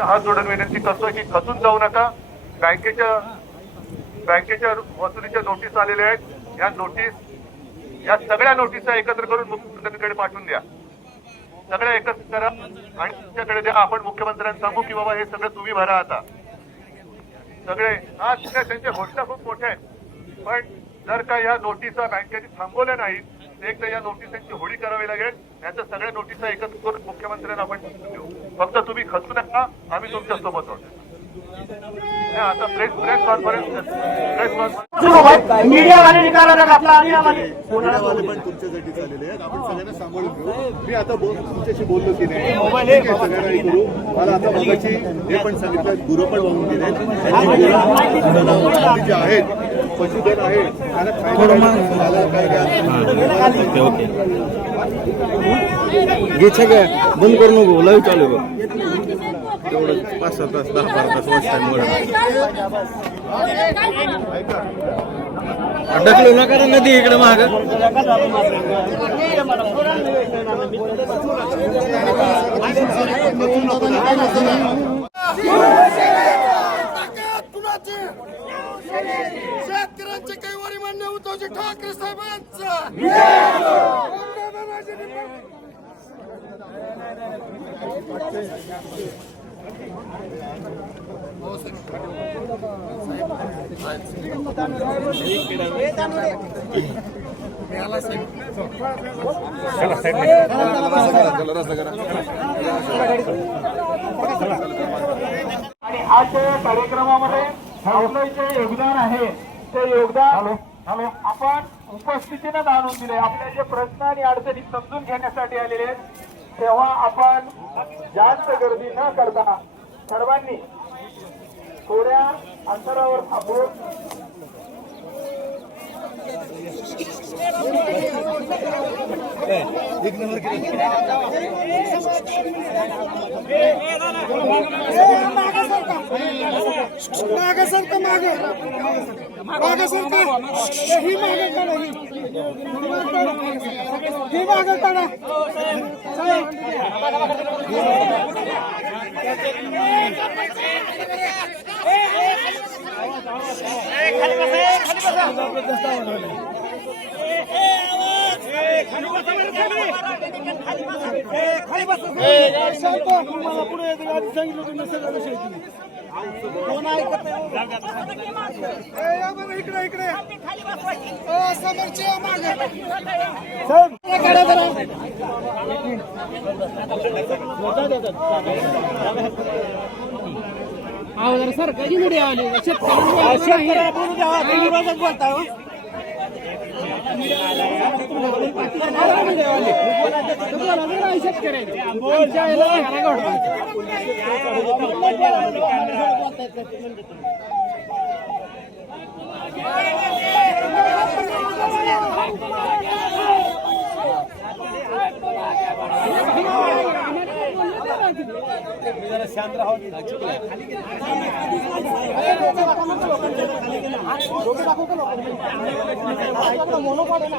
हात जोडून विनंती करतोय की खचून जाऊ नका. बँकेच्या बँकेच्या वसुलीच्या नोटीस आलेल्या आहेत. या नोटीस या सगळ्या नोटीसा एकत्र करून मुख्यमंत्र्यांकडे पाठवून द्या. सगळ्या एकत्र करा आणि तुमच्याकडे द्या. आपण मुख्यमंत्र्यांना सांगू की बाबा हे सगळं तुम्ही भरा आता. सगळे हा ठीक त्यांच्या घोषणा खूप मोठ्या आहेत. पण जर का या नोटिसा बँकेने थांबवल्या नाहीत एक तर या नोटिसांची होळी करावी लागेल. याच्या सगळ्या नोटिसा एकत्र करून मुख्यमंत्र्यांना आपण देऊ. फक्त तुम्ही खचू नका आम्ही तुमच्यासोबत आहोत आता press press conference press conference मीडियावाले निकाला आपला मीडियावाले पण तुमच्यासाठी चाललेले आहेत. आपण सगळ्यांना सांभाळून घेऊ. मी आता बोल तुमच्याशी बोललो की नाही. सगळ्यांना हे करू. मला आता मगाशी हे पण सांगितलं गुरु पण वाहून गेले. जे आहेत पशुधन आहे घे काय बंद करू नको लाईव्ह चालू बघ तेवढं पाच सहा तास दहा बारा तास वाजता ढकलू नका रे नदी इकडे महाग शेतकऱ्यांचे कैवारी मान्य उद्धवजी ठाकरे साहेबांचा. आणि आजच्या या कार्यक्रमामध्ये आपलं जे योगदान आहे ते योगदान आपण उपस्थितीनं जाणून दिले आपले जे प्रश्न आणि अडचणी समजून घेण्यासाठी आलेले आहेत तेव्हा आपण जास्त गर्दी न करता सर्वांनी थोड्या अंतरावर थांबून मागे. सरका मागे मागे सरका ही. मागे काढा ही ही मागे काढा मला पुढे आधी सांगितलं तुम्ही सगळ्या कोण ऐकत नाही इकडे इकडे समोरची हो? मागे सर कधी मुडी आली शेतकऱ्या बोलू द्या बोलता शेतकऱ्या शांत राहो मन पडे ना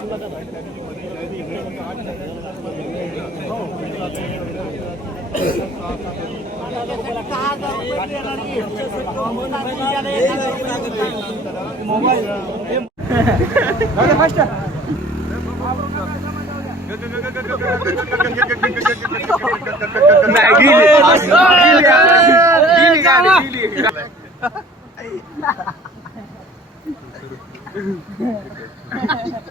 नाही